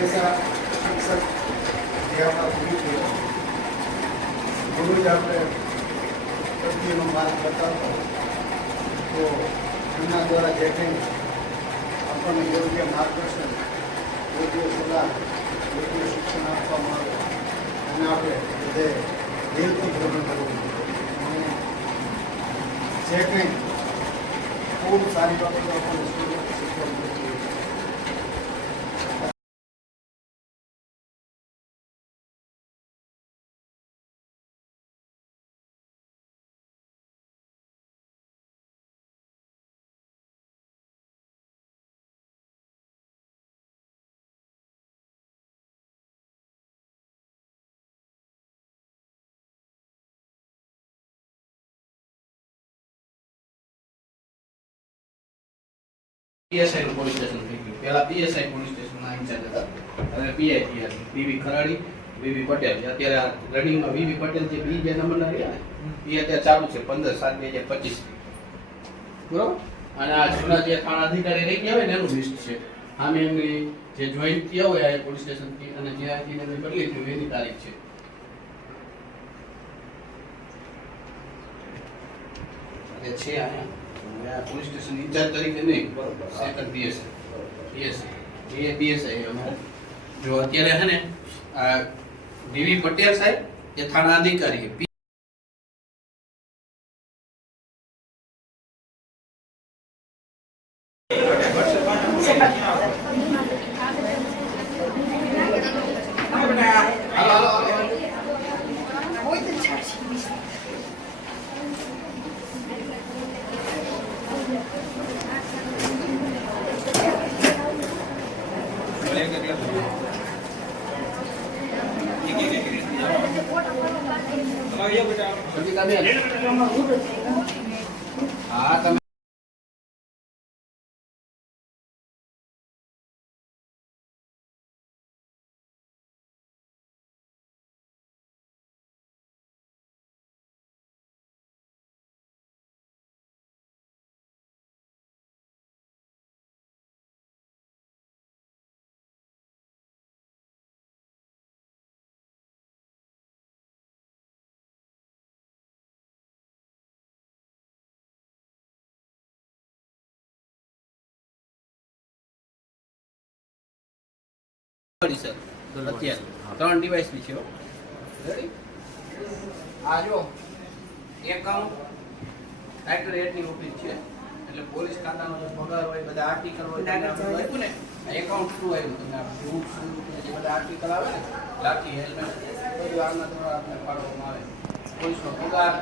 હંમેશા શિક્ષક જે આપણા ગુરુ છે, ગુરુ જ આપણે પ્રત્યેનો માર્ગ બતાવતા તો એમના દ્વારા જે કંઈ આપણને યોગ્ય માર્ગદર્શન, યોગ્ય સલાહ, યોગ્ય શિક્ષણ આપવામાં આવે અને આપણે બધે દિલથી ગ્રહણ કરવું અને જે કંઈ ખૂબ સારી બાબતો આપણને શીખવા મળતી હોય છે. પીએસઆઈ નું પોલીસ સ્ટેશન થઈ ગયું. પહેલા પીએસઆઈ પોલીસ સ્ટેશનના ઇન્ચાર્જ હતા અને પીઆઈ થયા બીવી ખરાડી, બીવી પટેલ. અત્યારે રનિંગમાં બીવી પટેલ જે બી જે નંબરના રહ્યા ને એ અત્યારે ચાલુ છે 15/7/2025 બરોબર. અને આ જૂના જે થાણા અધિકારી રહી ગયા હોય ને એનું લિસ્ટ છે. આમે એમની જે જોઈન્ટ થયા હોય આ પોલીસ સ્ટેશનથી અને જે આઈટીને બદલી હતી એની તારીખ છે. એટલે છે અહીંયા પોલીસ સ્ટેશન ઇન્ચાર્જ તરીકે નહીં, બરોબર, સેકન્ડ પીએસઆઈ અમારે જો અત્યારે છે ને આ ડીવી પટેલ સાહેબ એ થાણા અધિકારી હા તમે સર અત્યારે 3 ડિવાઇસ ની છે. રેડી? આ જો એકાઉન્ટ ટાઇટલ એટની ઓફિસ છે એટલે પોલીસ ખાતાનો જે પગાર હોય બધા આર્ટિકલ હોય આપ્યું ને એકાઉન્ટ શું આવ્યું તમે બુક શું જે બધા આર્ટિકલ આવે ને લાઠી હેલ્મેટ બધું આના દ્વારા આપણે પાડવામાં આવે. પોલીસનો પગાર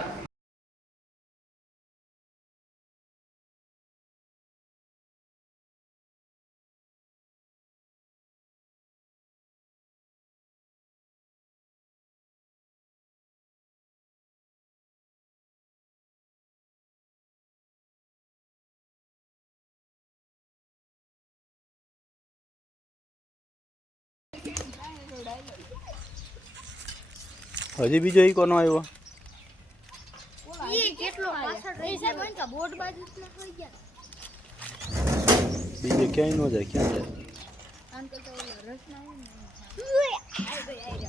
હજી બીજો ઈ કોનો આવ્યો? ઈ કેટલો પાછળ રહી જાય પણ કા બોર્ડ બાજુ ના હોઈ ગયા. બીજે ક્યાંય ન જાય, ક્યાં જાય? આમ તો ઓલો રચના આવે ને આઈ ભાઈ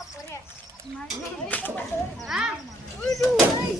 અપરે હા ઉડું ભાઈ